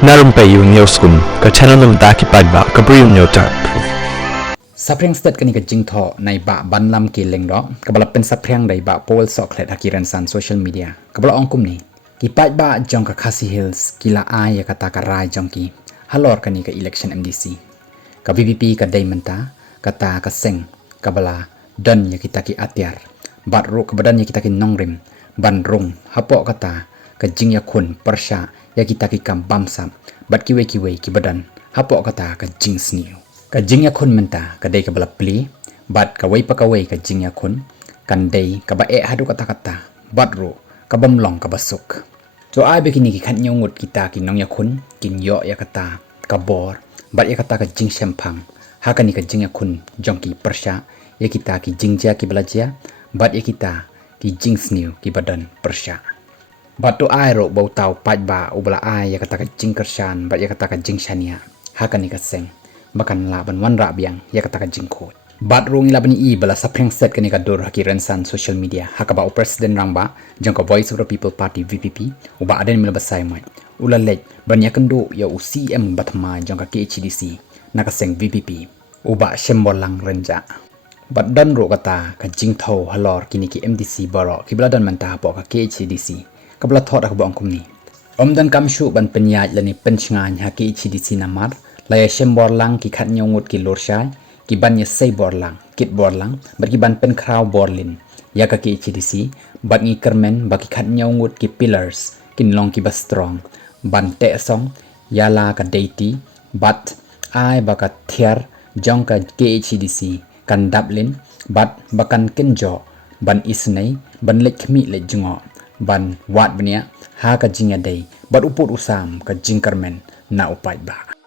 Na Rympei U ke channel nabynta ki paidbah ke Bri U Hynñiewtrep. Sphriang sted kani ka jingtho nai ba banlam ki lengro kabala pen sphriang dai ba pol soklet haki rynsan social media kabala ongkum ni ki paidbah jong ka Khasi hills kila ai ya kata ka rai jong ki halor kani ka election MDC ka VPP ka nabynta kata ka seng kabala dan ya kita ki atyar baroh ka badan ya kita ki nongrim ban rung hapo kata ka jing ya khun persha ya kita ki kam bamsam bat ki ki badan hapo kata ka jing sngiu ka jing ya khun menta ka dei ka bala pli bat ka wei pa ka wei ka jing ya khun kan dei ka ba e hadu kata kata bat ro ka bamlong ka basuk so ai be kini ki khat nyongut kita ki nong ya khun kin yo ya kata ka bor bat ya kata ka jingsaphriang ha kani ka jing ya khun jong ki persha ya kita ki jingja ki belaja bat ya kita ki jing sngiu ki badan persha bat tu ai ro bau tau paidbah ubala ai ya kata ka jing Kyrshan bat ya kata ka jingshan ya ha kani ka seng bakan la ban wan ra biang ya kata ka jingko bat rong ila bani i bala sphriang set kani ka dor haki rynsan social media ha ka ba president rang ba jong ka voice of the people party VPP uba aden mila basai mai ula lej ban ya kendo ya UCM batma jong ka KHADC na ka seng VPP uba shembolang renja bat dan ro kata ka jingtho halor kini ki MDC baroh ki bala dan manta po ka KHADC kabla thot ak bong kumni omdan kamshu ban penyaj lani penchngany ha KHADC namar laya shembor lang ki khat nyongut ki lorsha ki ban ya sei bor lang kit bor lang bat ki ban pen kraw borlin ya ka KHADC bat ngi kermen ba ki khat nyongut ki pillars kin long ki ba strong ban te song yala ka deity bat ai ba ka thiar jong ka KHADC kan daplin bat bakan kenjo ban isnei ban lek khmi le jungo ban wat bnia ha ka jingya dei bat uput usam ka jingkarmen na upaidbah